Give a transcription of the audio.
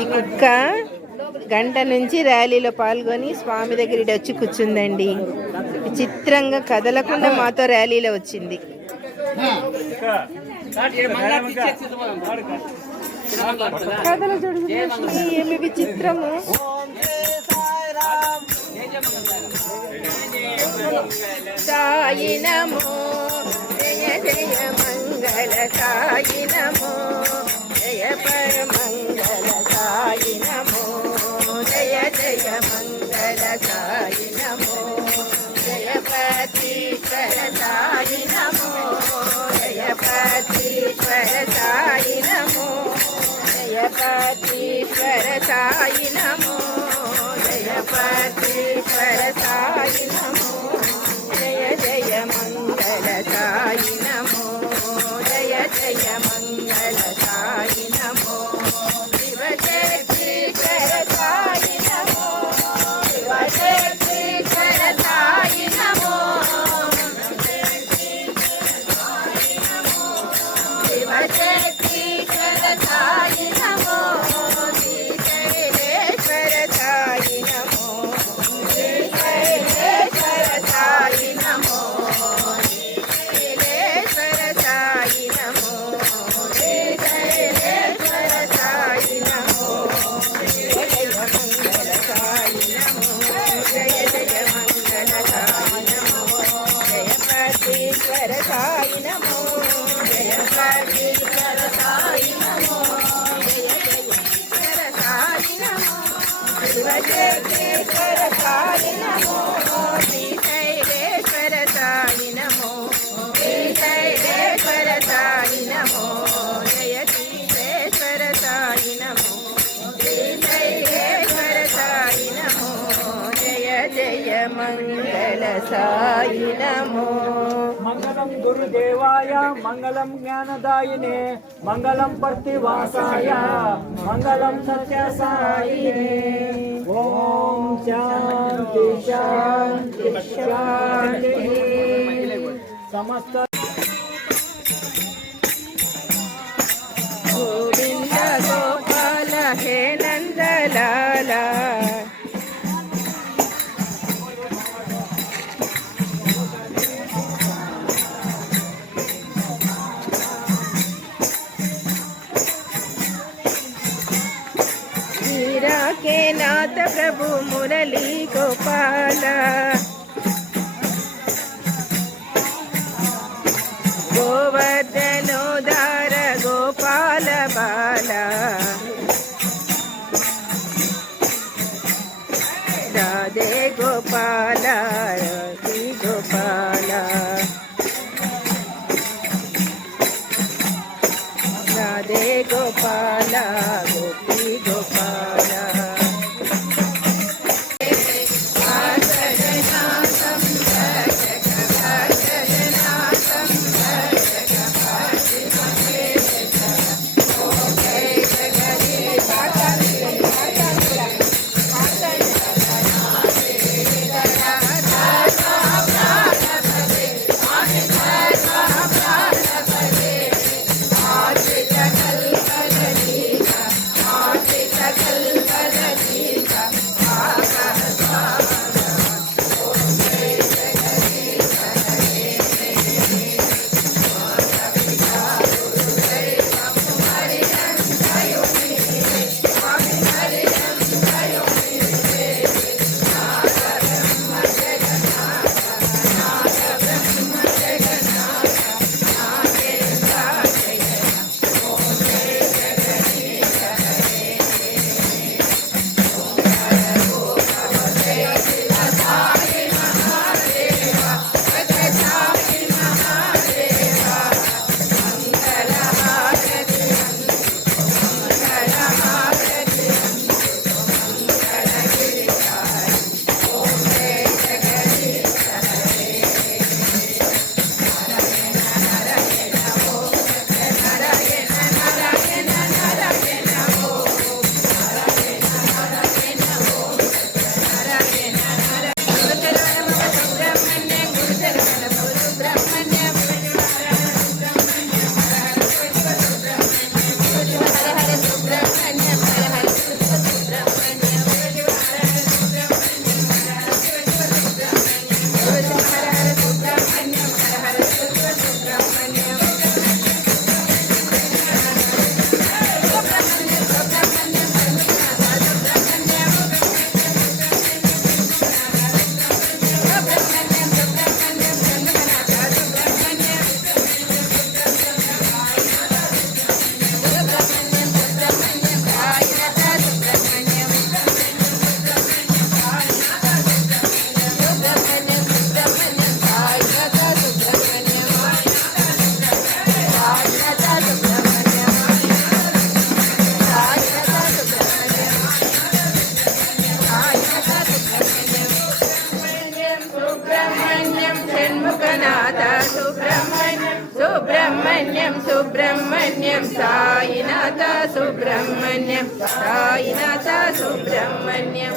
ఈ కుక్క గంట నుంచి ర్యాలీలో పాల్గొని స్వామి దగ్గర వచ్చి కూర్చుందండి. విచిత్రంగా కదలకుండా మాతో ర్యాలీలో వచ్చింది. కథలు చూడండి ఏమి విచిత్రము. సాయి నమో జయ జయ మంగళ సాయి నమో జయ పరమంగళ సాయి నమో జయ జయ మంగళ సాయి నమో జయ పతీశ్వర సాయి నమో జయ పతీశ్వర సాయి నమో జయ పతీశ్వర సాయి నమో జయ పతీశ్వర సాయి నమో జయ జయ మంగళ సాయి నమో జయ జయ మంగళ సాయి నమో శివశక్తీశ్వర సాయి నమో శివశక్తీశ్వర సాయి నమో శివశక్తీశ్వర సాయి నమో శ్రీశైలేశ్వర సాయి నమో శ్రీశైలేశ్వర సాయి నమో శ్రీశైలేశ్వర సాయి నమో శ్రీశైలేశ్వర సాయి నమో జయ జయ మంగళ సాయి నమో జయ జయ మంగళ సాయి నమో జయ పతీశ్వర సాయి నమో జయ పతీశ్వర సాయి నమో జయ జయ సాయి నమో శివశక్తీశ్వర సాయి నమో శ్రీశైలేశ్వర సాయి నమో శ్రీశైలేశ్వర సాయి నమో జయ శ్రీశైలేశ్వర సాయి నమో శ్రీశైలేశ్వర సాయి నమో జయ జయ మంగళ సాయి నమో. మంగళం గురుదేవాయ మంగళం జ్ఞానదాయినే మంగళం పర్తివాసాయ మంగళం సత్యసాయినే. ఓం శాంతి శాంతి శాంతి. సమస్త గోవింద గోపాల హే నందలాల मीरा के नाथ प्रभु मुरली गोपाल गोवर्धनोदार गोपाल बाला राधे गोपाल राधे गोपाल राधे गोपाल गोपी गोपाल. कल సుబ్రహ్మణ్యం సుబ్రహ్మణ్యం సాయినాథ సుబ్రహ్మణ్యం సాయినాథ సుబ్రహ్మణ్యం